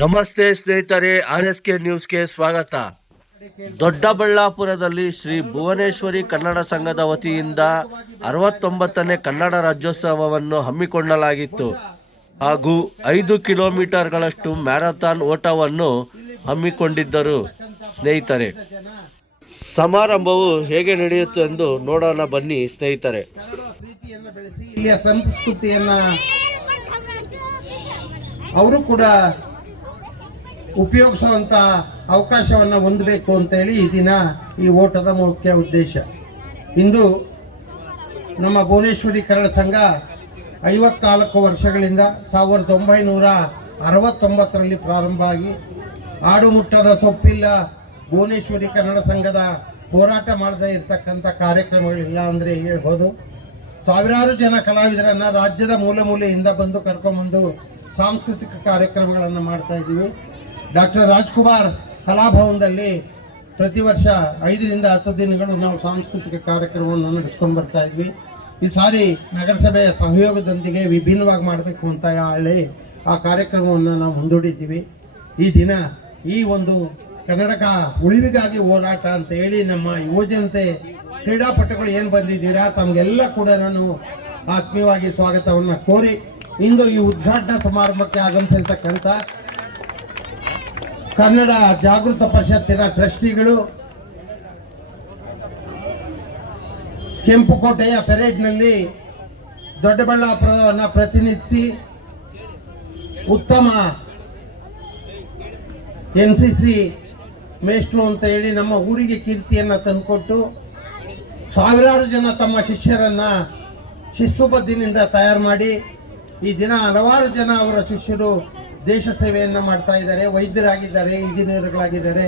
ನಮಸ್ತೆ ಸ್ನೇಹಿತರೆ R S K ನ್ಯೂಸ್ಗೆ ಸ್ವಾಗತ. ದೊಡ್ಡಬಳ್ಳಾಪುರದಲ್ಲಿ ಶ್ರೀ ಭುವನೇಶ್ವರಿ ಕನ್ನಡ ಸಂಘದ ವತಿಯಿಂದ ಅರವತ್ತೊಂಬತ್ತನೇ ಕನ್ನಡ ರಾಜ್ಯೋತ್ಸವವನ್ನು ಹಮ್ಮಿಕೊಳ್ಳಲಾಗಿತ್ತು. ಹಾಗೂ ಐದು ಕಿಲೋಮೀಟರ್ಗಳಷ್ಟು ಮ್ಯಾರಥಾನ್ ಓಟವನ್ನು ಹಮ್ಮಿಕೊಂಡಿದ್ದರು ಸ್ನೇಹಿತರೆ. ಸಮಾರಂಭವು ಹೇಗೆ ನಡೆಯುತ್ತೆ ಎಂದು ನೋಡೋಣ ಬನ್ನಿ ಸ್ನೇಹಿತರೆ. ಸಂಸ್ಕೃತಿಯನ್ನ ಅವರು ಕೂಡ ಉಪಯೋಗಿಸುವಂತ ಅವಕಾಶವನ್ನು ಹೊಂದಬೇಕು ಅಂತೇಳಿ ಈ ದಿನ ಈ ಓಟದ ಮುಖ್ಯ ಉದ್ದೇಶ. ಇಂದು ನಮ್ಮ ಭುವನೇಶ್ವರಿ ಕನ್ನಡ ಸಂಘ ಐವತ್ನಾಲ್ಕು ವರ್ಷಗಳಿಂದ ಸಾವಿರದ ಒಂಬೈನೂರ ಅರವತ್ತೊಂಬತ್ತರಲ್ಲಿ ಪ್ರಾರಂಭ ಆಗಿ ಆಡುಮುಟ್ಟದ ಸೊಪ್ಪಿಲ್ಲ ಭುವನೇಶ್ವರಿ ಕನ್ನಡ ಸಂಘದ ಹೋರಾಟ ಮಾಡದೇ ಇರತಕ್ಕಂಥ ಕಾರ್ಯಕ್ರಮಗಳಿಲ್ಲ ಅಂದರೆ ಹೇಳ್ಬೋದು. ಸಾವಿರಾರು ಜನ ಕಲಾವಿದರನ್ನು ರಾಜ್ಯದ ಮೂಲೆ ಮೂಲೆಯಿಂದ ಬಂದು ಕರ್ಕೊಂಡ್ಬಂದು ಸಾಂಸ್ಕೃತಿಕ ಕಾರ್ಯಕ್ರಮಗಳನ್ನು ಮಾಡ್ತಾ ಇದ್ದೀವಿ. ಡಾಕ್ಟರ್ ರಾಜ್ಕುಮಾರ್ ಕಲಾಭವನದಲ್ಲಿ ಪ್ರತಿ ವರ್ಷ ಐದರಿಂದ ಹತ್ತು ದಿನಗಳು ನಾವು ಸಾಂಸ್ಕೃತಿಕ ಕಾರ್ಯಕ್ರಮವನ್ನು ನಡೆಸ್ಕೊಂಡು ಬರ್ತಾ ಇದ್ವಿ. ಈ ಸಾರಿ ನಗರಸಭೆಯ ಸಹಯೋಗದೊಂದಿಗೆ ವಿಭಿನ್ನವಾಗಿ ಮಾಡಬೇಕು ಅಂತ ಹೇಳಿ ಆ ಕಾರ್ಯಕ್ರಮವನ್ನು ನಾವು ಮುಂದೂಡಿದ್ದೀವಿ. ಈ ದಿನ ಈ ಒಂದು ಕನ್ನಡಕ ಉಳಿವಿಗಾಗಿ ಹೋರಾಟ ಅಂತ ಹೇಳಿ ನಮ್ಮ ಯುವಜನತೆ ಕ್ರೀಡಾಪಟುಗಳು ಏನು ಬಂದಿದ್ದೀರಾ, ತಮಗೆಲ್ಲ ಕೂಡ ನಾನು ಆತ್ಮೀಯವಾಗಿ ಸ್ವಾಗತವನ್ನು ಕೋರಿ. ಇಂದು ಈ ಉದ್ಘಾಟನಾ ಸಮಾರಂಭಕ್ಕೆ ಆಗಮಿಸಿರ್ತಕ್ಕಂಥ ಕನ್ನಡ ಜಾಗೃತ ಪರಿಷತ್ತಿನ ಟ್ರಸ್ಟಿಗಳು ಕೆಂಪುಕೋಟೆಯ ಪೆರೇಡ್ನಲ್ಲಿ ದೊಡ್ಡಬಳ್ಳಾಪುರವನ್ನು ಪ್ರತಿನಿಧಿಸಿ ಉತ್ತಮ ಎನ್ ಸಿ ಸಿ ಮೇಷ್ಟ್ರು ಅಂತ ಹೇಳಿ ನಮ್ಮ ಊರಿಗೆ ಕೀರ್ತಿಯನ್ನು ತಂದುಕೊಟ್ಟು ಸಾವಿರಾರು ಜನ ತಮ್ಮ ಶಿಷ್ಯರನ್ನು ಶಿಸ್ತುಬದ್ಧಿನಿಂದ ತಯಾರು ಮಾಡಿ ಈ ದಿನ ಹಲವಾರು ಜನ ಅವರ ಶಿಷ್ಯರು ದೇಶ ಸೇವೆಯನ್ನು ಮಾಡ್ತಾ ಇದ್ದಾರೆ, ವೈದ್ಯರಾಗಿದ್ದಾರೆ, ಇಂಜಿನಿಯರ್ಗಳಾಗಿದ್ದಾರೆ.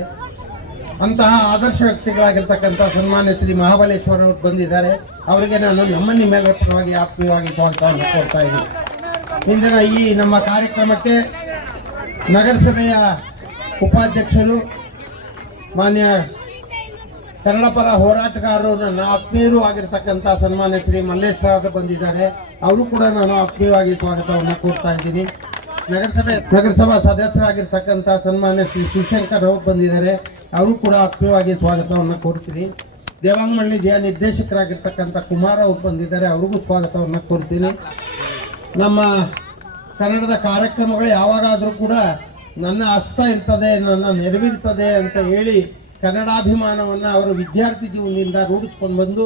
ಅಂತಹ ಆದರ್ಶ ವ್ಯಕ್ತಿಗಳಾಗಿರ್ತಕ್ಕಂಥ ಸನ್ಮಾನ್ಯ ಶ್ರೀ ಮಹಾಬಲೇಶ್ವರ ಅವರು ಬಂದಿದ್ದಾರೆ. ಅವರಿಗೆ ನಾನು ನಮ್ಮ ನಿಮ್ಮೆಲ್ಲರ ಪರವಾಗಿ ಆತ್ಮೀಯವಾಗಿ ಕೊಡ್ತಾ ಇದ್ದೀನಿ. ಇಂದಿನ ಈ ನಮ್ಮ ಕಾರ್ಯಕ್ರಮಕ್ಕೆ ನಗರಸಭೆಯ ಉಪಾಧ್ಯಕ್ಷರು ಮಾನ್ಯ ಕನ್ನಡಪರ ಹೋರಾಟಗಾರರು ನನ್ನ ಆತ್ಮೀಯರು ಆಗಿರ್ತಕ್ಕಂಥ ಸನ್ಮಾನ್ಯ ಶ್ರೀ ಮಲ್ಲೇಶ್ವರ ಬಂದಿದ್ದಾರೆ. ಅವರು ಕೂಡ ನಾನು ಆತ್ಮೀಯವಾಗಿ ಸ್ವಾಗತವನ್ನು ಕೋರ್ತಾ ಇದ್ದೀನಿ. ನಗರಸಭೆ, ನಗರಸಭಾ ಸದಸ್ಯರಾಗಿರ್ತಕ್ಕಂಥ ಸನ್ಮಾನ್ಯ ಶ್ರೀ ಶಿವಶಂಕರ್ ರಾವ್ ಬಂದಿದ್ದಾರೆ. ಅವರು ಕೂಡ ಆತ್ಮೀಯವಾಗಿ ಸ್ವಾಗತವನ್ನು ಕೋರ್ತೀನಿ. ದೇವಾಂಗಮಳ್ಳಿ ಜಯ ನಿರ್ದೇಶಕರಾಗಿರ್ತಕ್ಕಂಥ ಕುಮಾರ್ ಅವರು ಬಂದಿದ್ದಾರೆ. ಅವ್ರಿಗೂ ಸ್ವಾಗತವನ್ನು ಕೋರ್ತೀನಿ. ನಮ್ಮ ಕನ್ನಡದ ಕಾರ್ಯಕ್ರಮಗಳು ಯಾವಾಗಾದರೂ ಕೂಡ ನನ್ನ ಹಸ್ತ ಇರ್ತದೆ, ನನ್ನ ನೆರವಿರ್ತದೆ ಅಂತ ಹೇಳಿ ಕನ್ನಡಾಭಿಮಾನವನ್ನು ಅವರು ವಿದ್ಯಾರ್ಥಿ ಜೀವನದಿಂದ ರೂಢಿಸ್ಕೊಂಡು ಬಂದು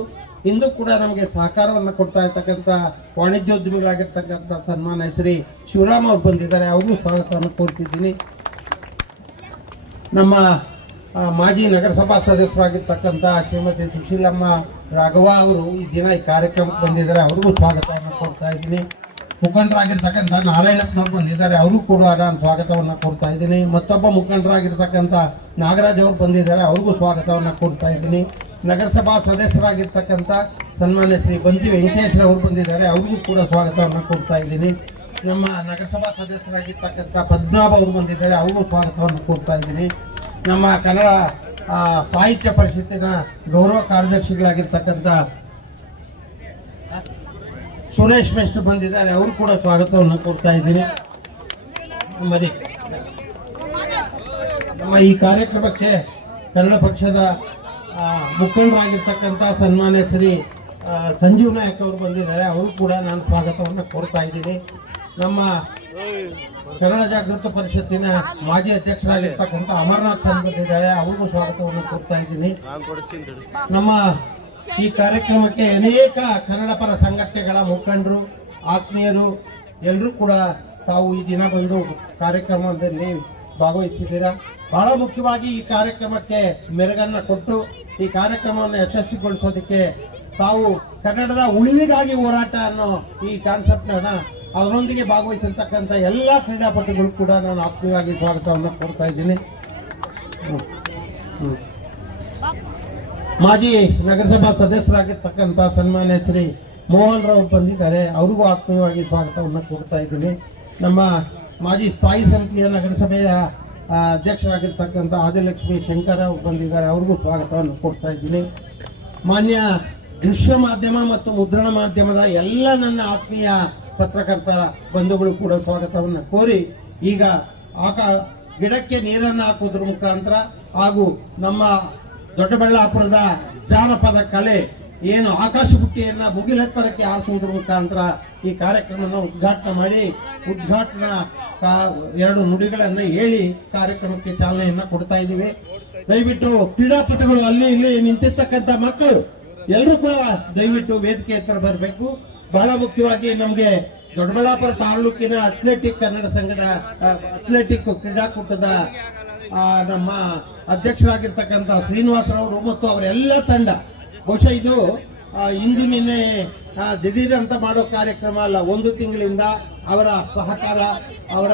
ಇಂದು ಕೂಡ ನಮಗೆ ಸಹಕಾರವನ್ನು ಕೊಡ್ತಾ ಇರ್ತಕ್ಕಂಥ ವಾಣಿಜ್ಯೋದ್ಯಮಿಗಳಾಗಿರ್ತಕ್ಕಂಥ ಸನ್ಮಾನ ಶ್ರೀ ಶಿವರಾಮ್ ಅವರು ಬಂದಿದ್ದಾರೆ. ಅವ್ರಿಗೂ ಸ್ವಾಗತವನ್ನು ಕೋರ್ತಿದ್ದೀನಿ. ನಮ್ಮ ಮಾಜಿ ನಗರಸಭಾ ಸದಸ್ಯರಾಗಿರ್ತಕ್ಕಂಥ ಶ್ರೀಮತಿ ಸುಶೀಲಮ್ಮ ರಾಘವ ಅವರು ಈ ದಿನ ಈ ಕಾರ್ಯಕ್ರಮಕ್ಕೆ ಬಂದಿದ್ದಾರೆ. ಅವ್ರಿಗೂ ಸ್ವಾಗತವನ್ನು ಕೊಡ್ತಾ ಇದ್ದೀನಿ. ಮುಖಂಡರಾಗಿರ್ತಕ್ಕಂಥ ನಾರಾಯಣಪ್ಪನವ್ರು ಬಂದಿದ್ದಾರೆ. ಅವರು ಕೂಡ ನಾನು ಸ್ವಾಗತವನ್ನು ಕೊಡ್ತಾ ಇದ್ದೀನಿ. ಮತ್ತೊಬ್ಬ ಮುಖಂಡರಾಗಿರ್ತಕ್ಕಂಥ ನಾಗರಾಜ್ ಅವರು ಬಂದಿದ್ದಾರೆ. ಅವ್ರಿಗೂ ಸ್ವಾಗತವನ್ನು ಕೊಡ್ತಾ ಇದ್ದೀನಿ. ನಗರಸಭಾ ಸದಸ್ಯರಾಗಿರ್ತಕ್ಕಂಥ ಸನ್ಮಾನ್ಯ ಶ್ರೀ ಬಂತಿ ವೆಂಕಟೇಶ್ವರ ಅವರು ಬಂದಿದ್ದಾರೆ. ಅವರಿಗೂ ಕೂಡ ಸ್ವಾಗತವನ್ನು ಕೊಡ್ತಾ ಇದ್ದೀನಿ. ನಮ್ಮ ನಗರಸಭಾ ಸದಸ್ಯರಾಗಿರ್ತಕ್ಕಂಥ ಪದ್ಮಾಭ ಅವರು ಬಂದಿದ್ದಾರೆ. ಅವ್ರಿಗೂ ಸ್ವಾಗತವನ್ನು ಕೊಡ್ತಾ ಇದ್ದೀನಿ. ನಮ್ಮ ಕನ್ನಡ ಸಾಹಿತ್ಯ ಪರಿಷತ್ತಿನ ಗೌರವ ಕಾರ್ಯದರ್ಶಿಗಳಾಗಿರ್ತಕ್ಕಂಥ ಸುರೇಶ್ ಮೆಸ್ಟ್ ಬಂದಿದ್ದಾರೆ. ಅವರು ಕೂಡ ಸ್ವಾಗತವನ್ನು ಕೊಡ್ತಾ ಇದ್ದೀನಿ. ಬರಿ ನಮ್ಮ ಈ ಕಾರ್ಯಕ್ರಮಕ್ಕೆ ಕನ್ನಡ ಪಕ್ಷದ ಮುಖಂಡರಾಗಿರ್ತಕ್ಕಂಥ ಸನ್ಮಾನ್ಯ ಶ್ರೀ ಸಂಜೀವ್ ನಾಯಕ್ ಅವರು ಬಂದಿದ್ದಾರೆ. ಅವರು ಕೂಡ ನಾನು ಸ್ವಾಗತವನ್ನು ಕೋರ್ತಾ ಇದ್ದೀನಿ. ನಮ್ಮ ಕನ್ನಡ ಜಾಗೃತ ಪರಿಷತ್ತಿನ ಮಾಜಿ ಅಧ್ಯಕ್ಷರಾಗಿರ್ತಕ್ಕಂಥ ಅಮರನಾಥ್ ಸರ್ ಬಂದಿದ್ದಾರೆ. ಅವ್ರಿಗೂ ಸ್ವಾಗತವನ್ನು ಕೋರ್ತಾ ಇದ್ದೀನಿ. ನಮ್ಮ ಈ ಕಾರ್ಯಕ್ರಮಕ್ಕೆ ಅನೇಕ ಕನ್ನಡ ಪರ ಸಂಘಟನೆಗಳ ಮುಖಂಡರು ಆತ್ಮೀಯರು ಎಲ್ಲರೂ ಕೂಡ ತಾವು ಈ ದಿನ ಬಂದು ಕಾರ್ಯಕ್ರಮದಲ್ಲಿ ಭಾಗವಹಿಸಿದ್ದೀರಾ? ಬಹಳ ಮುಖ್ಯವಾಗಿ ಈ ಕಾರ್ಯಕ್ರಮಕ್ಕೆ ಮೆರುಗನ್ನ ಕೊಟ್ಟು ಈ ಕಾರ್ಯಕ್ರಮವನ್ನು ಯಶಸ್ವಿಗೊಳಿಸೋದಕ್ಕೆ ತಾವು ಕನ್ನಡದ ಉಳಿವಿಗಾಗಿ ಹೋರಾಟ ಅನ್ನೋ ಈ ಕಾನ್ಸೆಪ್ಟ್ನ ಅದರೊಂದಿಗೆ ಭಾಗವಹಿಸಿರ್ತಕ್ಕಂಥ ಎಲ್ಲ ಕ್ರೀಡಾಪಟುಗಳು ಕೂಡ ನಾನು ಆತ್ಮೀಯವಾಗಿ ಸ್ವಾಗತವನ್ನು ಕೊಡ್ತಾ ಇದ್ದೀನಿ. ಮಾಜಿ ನಗರಸಭಾ ಸದಸ್ಯರಾಗಿರ್ತಕ್ಕಂಥ ಸನ್ಮಾನ್ಯ ಶ್ರೀ ಮೋಹನ್ ರಾವ್ ಬಂದಿದ್ದಾರೆ. ಅವ್ರಿಗೂ ಆತ್ಮೀಯವಾಗಿ ಸ್ವಾಗತವನ್ನು ಕೊಡ್ತಾ ಇದ್ದೀನಿ. ನಮ್ಮ ಮಾಜಿ ಸ್ಥಾಯಿ ಸಮಿತಿಯ ನಗರಸಭೆಯ ಅಧ್ಯಕ್ಷರಾಗಿರ್ತಕ್ಕಂಥ ಆದಿಲಕ್ಷ್ಮಿ ಶಂಕರ ಅವರು ಬಂದಿದ್ದಾರೆ. ಅವ್ರಿಗೂ ಸ್ವಾಗತವನ್ನು ಕೊಡ್ತಾ ಇದ್ದೀನಿ. ಮಾನ್ಯ ದೃಶ್ಯ ಮಾಧ್ಯಮ ಮತ್ತು ಮುದ್ರಣ ಮಾಧ್ಯಮದ ಎಲ್ಲ ನನ್ನ ಆತ್ಮೀಯ ಪತ್ರಕರ್ತ ಬಂಧುಗಳು ಕೂಡ ಸ್ವಾಗತವನ್ನು ಕೋರಿ ಈಗ ಆಕ ಗಿಡಕ್ಕೆ ನೀರನ್ನು ಹಾಕುವುದ್ರ ಮುಖಾಂತರ ಹಾಗೂ ನಮ್ಮ ದೊಡ್ಡಬಳ್ಳಾಪುರದ ಜಾನಪದ ಕಲೆ ಏನು ಆಕಾಶ ಬುಟ್ಟಿಯನ್ನ ಮುಗಿಲೆತ್ತರಕ್ಕೆ ಆರಿಸುವುದರ ಮುಖಾಂತರ ಈ ಕಾರ್ಯಕ್ರಮವನ್ನು ಉದ್ಘಾಟನೆ ಮಾಡಿ, ಉದ್ಘಾಟನಾ ಎರಡು ನುಡಿಗಳನ್ನು ಹೇಳಿ ಕಾರ್ಯಕ್ರಮಕ್ಕೆ ಚಾಲನೆಯನ್ನ ಕೊಡ್ತಾ ಇದ್ದೀವಿ. ದಯವಿಟ್ಟು ಕ್ರೀಡಾಪಟುಗಳು ಅಲ್ಲಿ ಇಲ್ಲಿ ನಿಂತಿರ್ತಕ್ಕಂಥ ಮಕ್ಕಳು ಎಲ್ಲರೂ ಕೂಡ ದಯವಿಟ್ಟು ವೇದಿಕೆ ಹತ್ರ ಬರಬೇಕು. ಬಹಳ ಮುಖ್ಯವಾಗಿ ನಮಗೆ ದೊಡ್ಡಬಳ್ಳಾಪುರ ತಾಲೂಕಿನ ಅಥ್ಲೆಟಿಕ್ ಕನ್ನಡ ಸಂಘದ ಅಥ್ಲೆಟಿಕ್ ಕ್ರೀಡಾಕೂಟದ ನಮ್ಮ ಅಧ್ಯಕ್ಷರಾಗಿರ್ತಕ್ಕಂಥ ಶ್ರೀನಿವಾಸರವರು ಮತ್ತು ಅವರೆಲ್ಲ ತಂಡ ಬಹುಶಃ ಇದು ಇಂದು ನಿನ್ನೆ ದಿಢೀರಂತ ದಿಢೀರ್ ಅಂತ ಮಾಡೋ ಕಾರ್ಯಕ್ರಮ ಅಲ್ಲ, ಒಂದು ತಿಂಗಳಿಂದ ಅವರ ಸಹಕಾರ, ಅವರ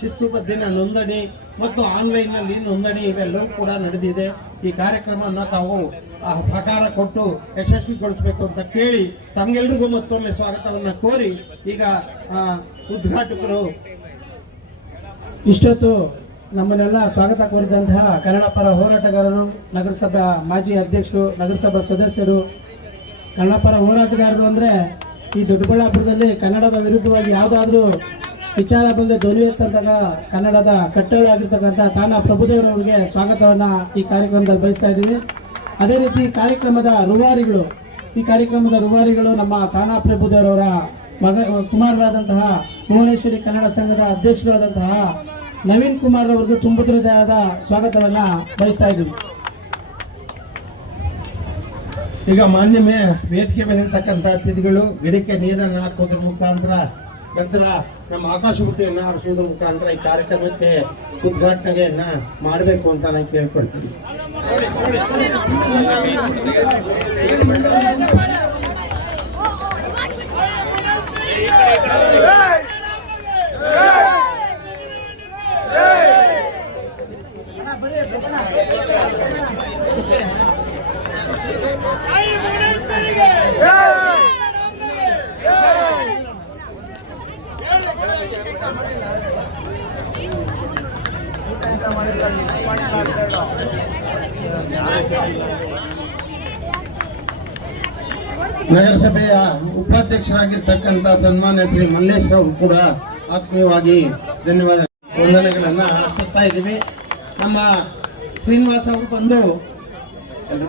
ಶಿಸ್ತುಬದ್ಧನ ನೋಂದಣಿ ಮತ್ತು ಆನ್ಲೈನ್ನಲ್ಲಿ ನೋಂದಣಿ ಇವೆಲ್ಲವೂ ಕೂಡ ನಡೆದಿದೆ. ಈ ಕಾರ್ಯಕ್ರಮವನ್ನು ತಾವು ಸಹಕಾರ ಕೊಟ್ಟು ಯಶಸ್ವಿಗೊಳಿಸಬೇಕು ಅಂತ ಕೇಳಿ ತಮಗೆಲ್ರಿಗೂ ಮತ್ತೊಮ್ಮೆ ಸ್ವಾಗತವನ್ನ ಕೋರಿ ಈಗ ಉದ್ಘಾಟಕರು. ಇಷ್ಟೊತ್ತು ನಮ್ಮನ್ನೆಲ್ಲ ಸ್ವಾಗತ ಕೋರಿದಂತಹ ಕನ್ನಡ ಪರ ಹೋರಾಟಗಾರರು, ನಗರಸಭಾ ಮಾಜಿ ಅಧ್ಯಕ್ಷರು, ನಗರಸಭಾ ಸದಸ್ಯರು, ಕನ್ನಡ ಪರ ಹೋರಾಟಗಾರರು ಅಂದರೆ ಈ ದೊಡ್ಡಬಳ್ಳಾಪುರದಲ್ಲಿ ಕನ್ನಡದ ವಿರುದ್ಧವಾಗಿ ಯಾವುದಾದ್ರೂ ವಿಚಾರ ಬಂದು ಧ್ವನಿ ಎತ್ತಂತಹ ಕನ್ನಡದ ಕಟ್ಟಳಾಗಿರ್ತಕ್ಕಂಥ ತಾನ ಪ್ರಭುದೇವರವರಿಗೆ ಸ್ವಾಗತವನ್ನು ಈ ಕಾರ್ಯಕ್ರಮದಲ್ಲಿ ಬಯಸ್ತಾ ಇದ್ದೀನಿ. ಅದೇ ರೀತಿ ಕಾರ್ಯಕ್ರಮದ ರೂವಾರಿಗಳು, ಈ ಕಾರ್ಯಕ್ರಮದ ರೂವಾರಿಗಳು ನಮ್ಮ ತಾನಾ ಪ್ರಭುದೇವರವರ ಮಗ ಕುಮಾರರಾದಂತಹ ಭುವನೇಶ್ವರಿ ಕನ್ನಡ ಸಂಘದ ಅಧ್ಯಕ್ಷರಾದಂತಹ ನವೀನ್ ಕುಮಾರ್ ಅವ್ರಿಗೆ ತುಂಬ ಹೃದಯದ ಸ್ವಾಗತವನ್ನ ಬಯಸ್ತಾ ಇದ್ದೀವಿ ಈಗ ಮಾನ್ಯಮೇ ವೇದಿಕೆ ಮೇಲೆ ಇರ್ತಕ್ಕಂಥ ಅತಿಥಿಗಳು ಗಿಡಕ್ಕೆ ನೀರನ್ನು ಹಾಕೋದ್ರ ಮುಖಾಂತರ ನಂತರ ನಮ್ಮ ಆಕಾಶ ಬುಟ್ಟಿಯನ್ನು ಹಾರಿಸೋದ್ರ ಮುಖಾಂತರ ಈ ಕಾರ್ಯಕ್ರಮಕ್ಕೆ ಉದ್ಘಾಟನೆಯನ್ನ ಮಾಡಬೇಕು ಅಂತ ನಾನು ಕೇಳ್ಕೊಳ್ತೀನಿ. ನಗರಸಭೆಯ ಉಪಾಧ್ಯಕ್ಷರಾಗಿರ್ತಕ್ಕಂಥ ಸನ್ಮಾನ್ಯ ಶ್ರೀ ಮಲ್ಲೇಶ್ ಕೂಡ ಆತ್ಮೀಯವಾಗಿ ಧನ್ಯವಾದ ವಂದನೆಗಳನ್ನು ಅರ್ಪಿಸ್ತಾ ಇದ್ದೀವಿ. ನಮ್ಮ ಶ್ರೀನಿವಾಸ್ ಅವರು ಬಂದು ಎಲ್ರೂ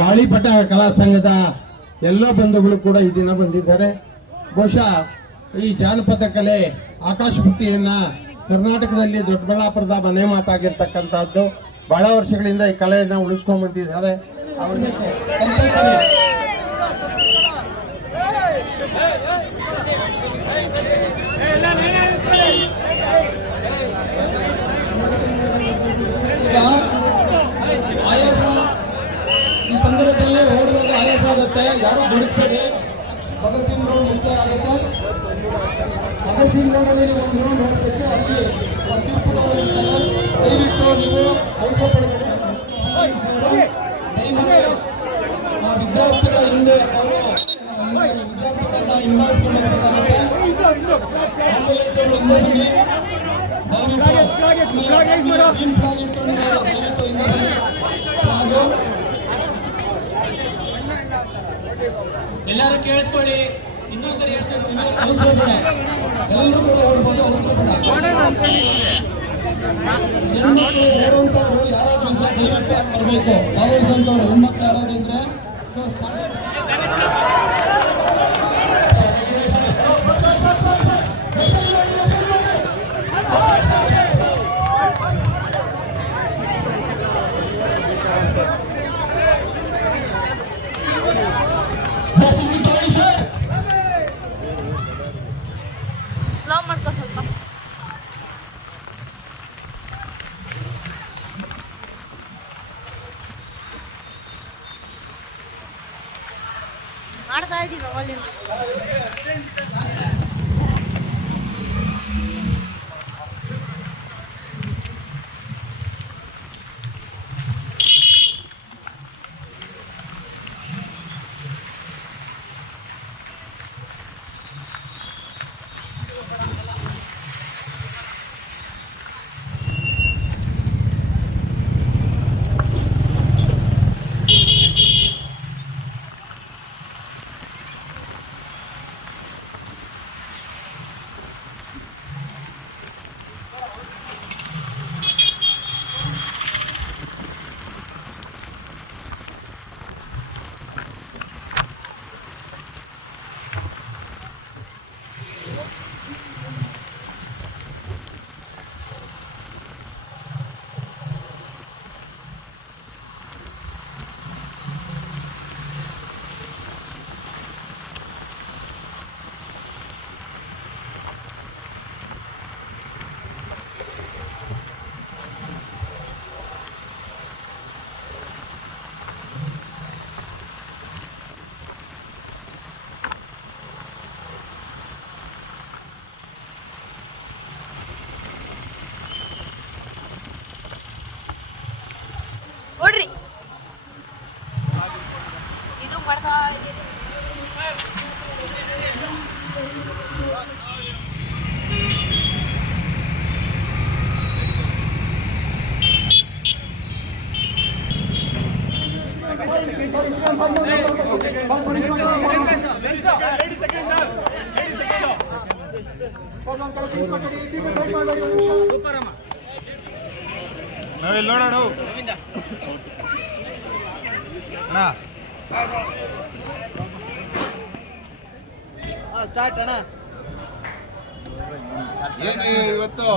ಗಾಳಿಪಟ ಕಲಾ ಸಂಘದ ಎಲ್ಲ ಬಂಧುಗಳು ಕೂಡ ಈ ದಿನ ಬಂದಿದ್ದಾರೆ. ಬಹುಶಃ ಈ ಜಾನಪದ ಕಲೆ ಆಕಾಶ ಬುಟ್ಟಿಯನ್ನ ಕರ್ನಾಟಕದಲ್ಲಿ ದೊಡ್ಡಬಳ್ಳಾಪುರದ ಮನೆ ಮಾತಾಗಿರ್ತಕ್ಕಂಥದ್ದು ಬಹಳ ವರ್ಷಗಳಿಂದ ಈ ಕಲೆಯನ್ನ ಉಳಿಸ್ಕೊಂಡ್ ಬಂದಿದ್ದಾರೆ ಅವ್ರಿಗೆ compulsory ಈಗ ಆಯಾಸ ಈ ಸಂದರ್ಭದಲ್ಲಿ ಓಡುವಾಗ ಆಯಾಸ ಆಗುತ್ತೆ ಯಾರು ದುಡುಕ್ಬೇಡಿ ಭಗತ್ ಸಿಂಗ್ ರೋಡ್ ಮುಕ್ತಾಯ ಆಗುತ್ತೆ ಭಗತ್ ಸಿಂಗ್ ರೋಡಲ್ಲಿ ನೀವು ಒಂದು ಗ್ರೌಂಡ್ ಹೋಗ್ಬೇಕು ಅಲ್ಲಿ ಒಂದು ತೀರ್ಪುಗಾರರು ಇರ್ತಾರೆ ದಯವಿಟ್ಟು ನೀವು ವಯಸ್ಸು ಪಡಬೇಡಿ ದಯಮಾಡಿ ಆ ವಿದ್ಯಾರ್ಥಿಗಳ ಹಿಂದೆ ಅವರು ವಿದ್ಯಾರ್ಥಿಗಳನ್ನ ಹಿಂಬಾಲಿಸ್ಕೊಂಡಿರ್ಬೇಕಾಗುತ್ತೆ ಆಂಬುಲೆನ್ಸ್ ಅವರು ಹಿಂದೆ ಬನ್ನಿ ದಯವಿಟ್ಟು ಗ್ರೀನ್ ಫ್ಲಾಗ್ ಇಟ್ಕೊಂಡಿದ್ದಾರೆ ದಯವಿಟ್ಟು ಹಿಂದೆ ಬನ್ನಿ ಫ್ಲಾಗು ಎಲ್ಲರೂ ಕೇಳಿಸ್ಕೊಳ್ಳಿ. ಇನ್ನೊಂದ್ಸರಿ ಎಲ್ಲರೂ ಕೂಡ ಓಡ್ಬೋದು ಹೆಣ್ಮಕ್ಳು ಓಡುವಂಥವ್ರು ಯಾರಾದ್ರೂ ಇದ್ರೆ ದಯವಿಟ್ಟು ಬರಬೇಕು ಬರಬೇಕು ಭಾಗವಹಿಸುವಂಥವ್ರು ಹೆಣ್ಮಕ್ಳು ಯಾರಾದ್ರೂ ಇದ್ರೆ ಸೊ ಸ್ಟಾರ್ಟ್ ಮಾಡ್ತಾ ಇದ್ದೀವಿ ಅಲ್ಲಿಂದ ನೋಡ್ರಿ ಇದು ಮಾಡ್ತಾ ಇದ್ದೀವಿ ನಾವಿಲ್ಲಿ ನೋಡೋಣ? ಅಣ್ಣ. ಏನು ಇವತ್ತು?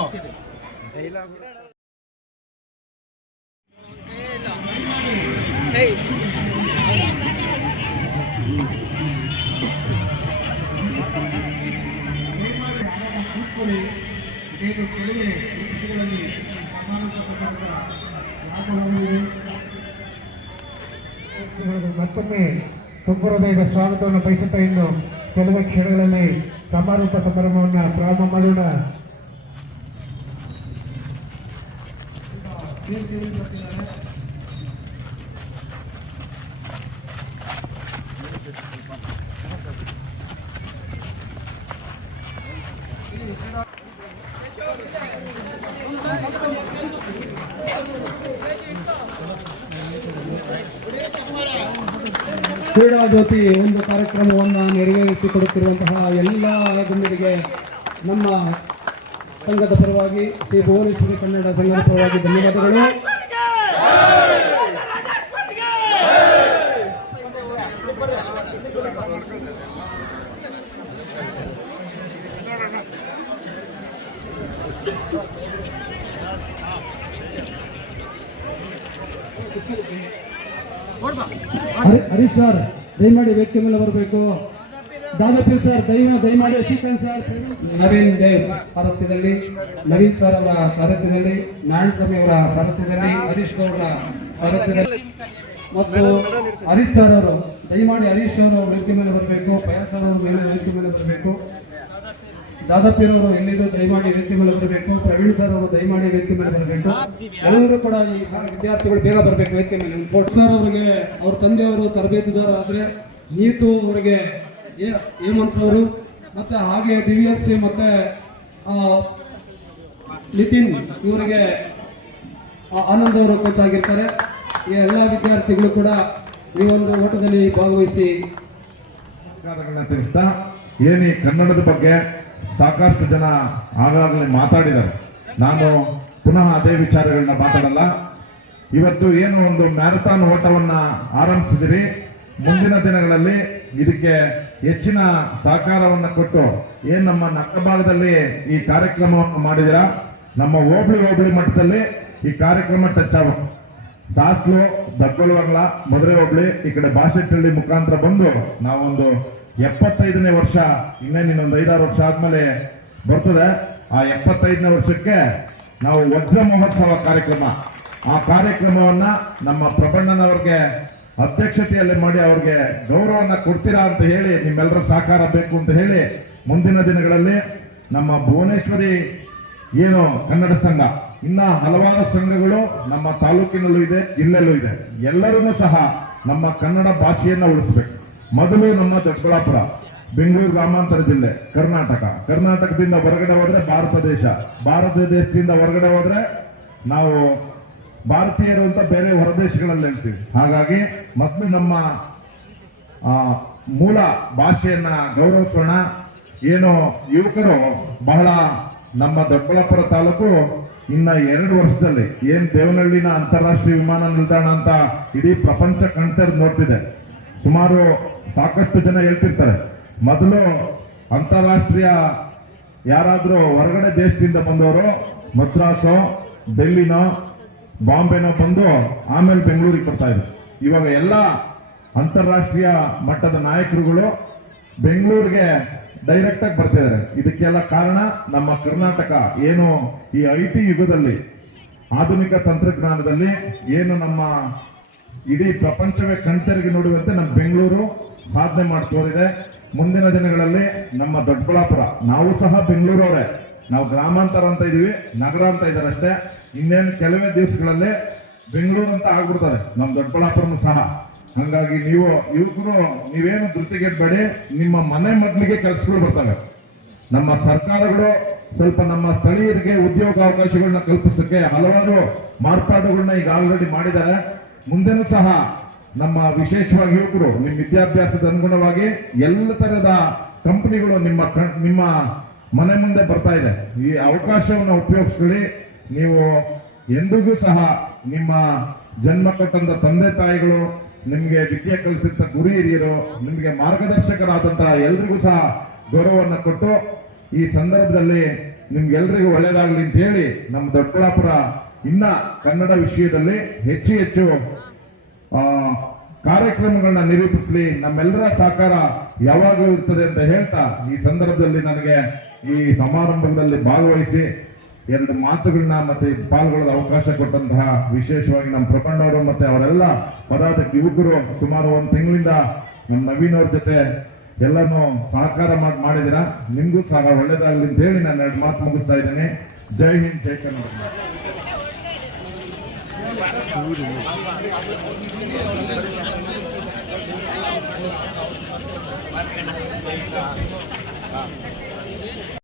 ಮತ್ತೊಮ್ಮೆ ತುಂಬ ಹೃದಯದ ಸ್ವಾಗತವನ್ನು ಬಯಸುತ್ತಾ ಇನ್ನು ಕೆಲವೇ ಕ್ಷಣಗಳಲ್ಲಿ ಸಮಾರೋಪ ಸಮಾರಂಭವನ್ನು ಪ್ರಾರಂಭ ಮಾಡೋಣ. ಕ್ರೀಡಾ ಜ್ಯೋತಿ ಒಂದು ಕಾರ್ಯಕ್ರಮವನ್ನು ನೆರವೇರಿಸಿಕೊಡುತ್ತಿರುವಂತಹ ಎಲ್ಲ ಗಣ್ಯರಿಗೆ ನಮ್ಮ ಸಂಘದ ಪರವಾಗಿ ಶ್ರೀ ಭುವನೇಶ್ವರಿ ಕನ್ನಡ ಸಂಘದ ಪರವಾಗಿ ಧನ್ಯವಾದಗಳು. ಹರಿ- ಹರೀಶ್ ಸರ್, ದಯಮಾಡಿ ವ್ಯಕ್ತಿ ಮೇಲೆ ಬರಬೇಕು. ದಾದಾಪೀರ್ ಸರ್ ದಯ ದಯಮಾಡಿ ಶ್ರೀಕಾಂತ್ ಸರ್. ನವೀನ್ ದೇವ್ ಸಾರಥ್ಯದಲ್ಲಿ, ನವೀನ್ ಸರ್ ಅವರ ಸಾರಥ್ಯದಲ್ಲಿ, ನಾರಾಯಣ ಸ್ವಾಮಿ ಅವರ ಸಾರಥ್ಯದಲ್ಲಿ, ಹರೀಶ್ ಅವರ ಸಾರಥ್ಯದಲ್ಲಿ. ಮತ್ತು ಹರೀಶ್ ಸರ್ ಅವರು, ದಯಮಾಡಿ ಹರೀಶ್ ಅವರು ವ್ಯಕ್ತಿ ಮೇಲೆ ಬರಬೇಕು. ಪಯಾಸ್ ಅವರು ಮೇಲೆ ವ್ಯಕ್ತಿ ಮೇಲೆ ಬರಬೇಕು. ದಾದಾಪೀರ್ ಅವರು ಎಲ್ಲಿದ್ದು ದಯಮಾಡಿ ವ್ಯಕ್ತಿ ಮೇಲೆ ಬರಬೇಕು. ಪ್ರವೀಣ್ ಸರ್ ಅವರು ದಯಮಾಡಿ ವ್ಯಕ್ತಿ ಮೇಲೆ ಬರಬೇಕು. ಎಲ್ಲರೂ ಕೂಡ ಈ ವಿದ್ಯಾರ್ಥಿಗಳು ಬೇಗ ಬರಬೇಕು ವ್ಯಕ್ತಿ ಮೇಲೆ. ಕೋಟ್ ಸರ್ ಅವರಿಗೆ ಅವ್ರ ತಂದೆಯವರು ತರಬೇತಿದಾರ ಆದರೆ ನೀತು ಅವರಿಗೆ ಹೇಮಂತ್ ಅವರು ಮತ್ತೆ ಹಾಗೆ ದಿವ್ಯಶ್ರೀ ಮತ್ತೆ ಆ, ನಿತಿನ್ ಇವರಿಗೆ ಆನಂದ್ ಅವರು ಕೋಚ್ ಆಗಿರ್ತಾರೆ. ಈ ಎಲ್ಲ ವಿದ್ಯಾರ್ಥಿಗಳು ಕೂಡ ಈ ಒಂದು ಓಟದಲ್ಲಿ ಭಾಗವಹಿಸಿ. ತಿಳಿಸ್ತಾ ಏನೇ ಕನ್ನಡದ ಬಗ್ಗೆ ಸಾಕಷ್ಟು ಜನ ಆಗಾಗಲೇ ಮಾತಾಡಿದ್ದಾರೆ ನಾನು ಪುನಃ ಅದೇ ವಿಚಾರಗಳನ್ನ ಮಾತಾಡಲ್ಲ. ಇವತ್ತು ಏನು ಒಂದು ಮ್ಯಾರಥಾನ್ ಓಟವನ್ನು ಆರಂಭಿಸಿದಿರಿ. ಮುಂದಿನ ದಿನಗಳಲ್ಲಿ ಇದಕ್ಕೆ ಹೆಚ್ಚಿನ ಸಹಕಾರವನ್ನು ಕೊಟ್ಟು ಏನು ನಮ್ಮ ನಕ್ಕ ಭಾಗದಲ್ಲಿ ಈ ಕಾರ್ಯಕ್ರಮವನ್ನು ಮಾಡಿದಿರಾ? ನಮ್ಮ ಹೋಬಳಿ ಹೋಬಳಿ ಮಟ್ಟದಲ್ಲಿ ಈ ಕಾರ್ಯಕ್ರಮ ಟಚ್ ಆಗ ಸಾಸ್ಲು ದಕ್ಕಲುವಂಗ್ಲ ಮದುವೆ ಹೋಬಳಿ, ಈ ಕಡೆ ಬಾಶೆಟ್ಟಳ್ಳಿ ಮುಖಾಂತರ ಬಂದು ನಾವೊಂದು ಎಪ್ಪತ್ತೈದನೇ ವರ್ಷ ಇನ್ನೇನು ಇನ್ನೊಂದು ಐದಾರು ವರ್ಷ ಆದ್ಮೇಲೆ ಬರ್ತದೆ. ಆ ಎಪ್ಪತ್ತೈದನೇ ವರ್ಷಕ್ಕೆ ನಾವು ವಜ್ರ ಮಹೋತ್ಸವ ಕಾರ್ಯಕ್ರಮ. ಆ ಕಾರ್ಯಕ್ರಮವನ್ನ ನಮ್ಮ ಪ್ರಬಣ್ಣನವ್ರಿಗೆ, ಅಧ್ಯಕ್ಷತೆಯಲ್ಲಿ ಮಾಡಿ ಅವ್ರಿಗೆ ಗೌರವವನ್ನು ಕೊಡ್ತೀರಾ ಅಂತ ಹೇಳಿ ನಿಮ್ಮೆಲ್ಲರ ಸಹಕಾರ ಬೇಕು ಅಂತ ಹೇಳಿ ಮುಂದಿನ ದಿನಗಳಲ್ಲಿ ನಮ್ಮ ಭುವನೇಶ್ವರಿ ಏನು ಕನ್ನಡ ಸಂಘ, ಇನ್ನ ಹಲವಾರು ಸಂಘಗಳು ನಮ್ಮ ತಾಲೂಕಿನಲ್ಲೂ ಇದೆ, ಜಿಲ್ಲೆಯಲ್ಲೂ ಇದೆ. ಎಲ್ಲರನ್ನೂ ಸಹ ನಮ್ಮ ಕನ್ನಡ ಭಾಷೆಯನ್ನ ಉಳಿಸ್ಬೇಕು. ಮೊದಲು ನಮ್ಮ ದೊಡ್ಡಬಳ್ಳಾಪುರ, ಬೆಂಗಳೂರು ಗ್ರಾಮಾಂತರ ಜಿಲ್ಲೆ, ಕರ್ನಾಟಕ. ಕರ್ನಾಟಕದಿಂದ ಹೊರಗಡೆ ಹೋದ್ರೆ ಭಾರತ ದೇಶ. ಭಾರತ ದೇಶದಿಂದ ಹೊರಗಡೆ ಹೋದ್ರೆ ನಾವು ಭಾರತೀಯರು ಅಂತ ಬೇರೆ ಹೊರದೇಶಗಳಲ್ಲಿ ಹೇಳ್ತೀವಿ. ಹಾಗಾಗಿ ಮೊದಲು ನಮ್ಮ ಮೂಲ ಭಾಷೆಯನ್ನ ಗೌರವಿಸೋಣ. ಏನು ಯುವಕರು ಬಹಳ ನಮ್ಮ ದೊಡ್ಡಬಳ್ಳಾಪುರ ತಾಲೂಕು ಇನ್ನ ಎರಡು ವರ್ಷದಲ್ಲಿ ಏನ್ ದೇವನಹಳ್ಳಿನ ಅಂತಾರಾಷ್ಟ್ರೀಯ ವಿಮಾನ ನಿಲ್ದಾಣ ಅಂತ ಇಡೀ ಪ್ರಪಂಚ ಕಣ್ತರ್ ನೋಡ್ತಿದೆ. ಸುಮಾರು ಸಾಕಷ್ಟು ಜನ ಹೇಳ್ತಿರ್ತಾರೆ. ಮೊದಲು ಅಂತಾರಾಷ್ಟ್ರೀಯ ಯಾರಾದರೂ ಹೊರಗಡೆ ದೇಶದಿಂದ ಬಂದವರು, ಮದ್ರಾಸೋ, ಡೆಲ್ಲಿನೋ, ಬಾಂಬೆನೋ ಬಂದು ಆಮೇಲೆ ಬೆಂಗಳೂರಿಗೆ ಬರ್ತಾ ಇದ್ರು. ಇವಾಗ ಎಲ್ಲ ಅಂತಾರಾಷ್ಟ್ರೀಯ ಮಟ್ಟದ ನಾಯಕರುಗಳು ಬೆಂಗಳೂರಿಗೆ ಡೈರೆಕ್ಟ್ ಆಗಿ ಬರ್ತಿದ್ದಾರೆ ಇದಕ್ಕೆಲ್ಲ ಕಾರಣ ನಮ್ಮ ಕರ್ನಾಟಕ ಏನು ಈ ಐ ಯುಗದಲ್ಲಿ ಆಧುನಿಕ ತಂತ್ರಜ್ಞಾನದಲ್ಲಿ ಏನು ನಮ್ಮ ಇಡೀ ಪ್ರಪಂಚವೇ ಕಣ್ತರಿಗೆ ನೋಡುವಂತೆ ನಮ್ಮ ಬೆಂಗಳೂರು ಸಾಧನೆ ಮಾಡಿ ತೋರಿದೆ. ಮುಂದಿನ ದಿನಗಳಲ್ಲಿ ನಮ್ಮ ದೊಡ್ಡಬಳ್ಳಾಪುರ, ನಾವು ಸಹ ಬೆಂಗಳೂರವರೇ. ನಾವು ಗ್ರಾಮಾಂತರ ಅಂತ ಇದೀವಿ, ನಗರ ಅಂತ ಇದ್ದಾರೆ ಅಷ್ಟೇ. ಇನ್ನೇನು ಕೆಲವೇ ದಿವಸಗಳಲ್ಲಿ ಬೆಂಗಳೂರು ಅಂತ ಆಗ್ಬಿಡ್ತದೆ, ನಮ್ಮ ದೊಡ್ಡಬಳ್ಳಾಪುರನು ಸಹ. ಹಂಗಾಗಿ ನೀವು ಯುವಕರು ನೀವೇನು ಧೃತಿಗೆಡ್ಬೇಡಿ ನಿಮ್ಮ ಮನೆ ಮಕ್ಕಳಿಗೆ ಕೆಲಸಗಳು ಬರ್ತವೆ. ನಮ್ಮ ಸರ್ಕಾರಗಳು ಸ್ವಲ್ಪ ನಮ್ಮ ಸ್ಥಳೀಯರಿಗೆ ಉದ್ಯೋಗ ಅವಕಾಶಗಳನ್ನ ಕಲ್ಪಿಸಕ್ಕೆ ಹಲವಾರು ಮಾರ್ಪಾಡುಗಳನ್ನ ಈಗ ಆಲ್ರೆಡಿ ಮಾಡಿದ್ದಾರೆ. ಮುಂದೆನೂ ಸಹ ನಮ್ಮ ವಿಶೇಷವಾಗಿ ಯುವಕರು ನಿಮ್ಮ ವಿದ್ಯಾಭ್ಯಾಸದ ಅನುಗುಣವಾಗಿ ಎಲ್ಲ ತರಹದ ಕಂಪನಿಗಳು ನಿಮ್ಮ ನಿಮ್ಮ ಮನೆ ಮುಂದೆ ಬರ್ತಾ ಇದೆ. ಈ ಅವಕಾಶವನ್ನು ಉಪಯೋಗಿಸ್ಕೊಳ್ಳಿ. ನೀವು ಎಂದಿಗೂ ಸಹ ನಿಮ್ಮ ಜನ್ಮ ಕೊಟ್ಟಂತ ತಂದೆ ತಾಯಿಗಳು, ನಿಮಗೆ ವಿದ್ಯೆ ಕಲಿಸಿದ ಗುರಿ ಹಿರಿಯರು, ನಿಮಗೆ ಮಾರ್ಗದರ್ಶಕರಾದಂತಹ ಎಲ್ರಿಗೂ ಸಹ ಗೌರವವನ್ನು ಕೊಟ್ಟು ಈ ಸಂದರ್ಭದಲ್ಲಿ ನಿಮ್ಗೆಲ್ರಿಗೂ ಒಳ್ಳೇದಾಗಲಿ ಅಂತ ಹೇಳಿ ನಮ್ಮ ದೊಡ್ಡಬಳ್ಳಾಪುರ ಇನ್ನ ಕನ್ನಡ ವಿಷಯದಲ್ಲಿ ಹೆಚ್ಚು ಹೆಚ್ಚು ಕಾರ್ಯಕ್ರಮಗಳನ್ನ ನಿರೂಪಿಸಲಿ. ನಮ್ಮೆಲ್ಲರ ಸಹಕಾರ ಯಾವಾಗಲೂ ಇರ್ತದೆ ಅಂತ ಹೇಳ್ತಾ, ಈ ಸಂದರ್ಭದಲ್ಲಿ ನನಗೆ ಈ ಸಮಾರಂಭದಲ್ಲಿ ಭಾಗವಹಿಸಿ ಎರಡು ಮಾತುಗಳನ್ನ ಮತ್ತೆ ಪಾಲ್ಗೊಳ್ಳಲು ಅವಕಾಶ ಕೊಟ್ಟಂತಹ ವಿಶೇಷವಾಗಿ ನಮ್ಮ ಪ್ರಬಣ್ಣವರು ಮತ್ತೆ ಅವರೆಲ್ಲ ಪದಾಧಿಕ ಯುವಕರು ಸುಮಾರು ಒಂದು ತಿಂಗಳಿಂದ ನಮ್ಮ ನವೀನ್ ಅವ್ರ ಜೊತೆ ಎಲ್ಲಾನು ಸಹಕಾರ ಮಾಡಿ ಮಾಡಿದಿರ ನಿಮಗೂ ಸಹ ಒಳ್ಳೇದಾಗಲಿ ಅಂತ ಹೇಳಿ ನಾನು ಎರಡು ಮಾತು ಮುಗಿಸ್ತಾ ಇದ್ದೀನಿ. ಜೈ ಹಿಂದ್, ಜೈ Kannada food in there. Wow.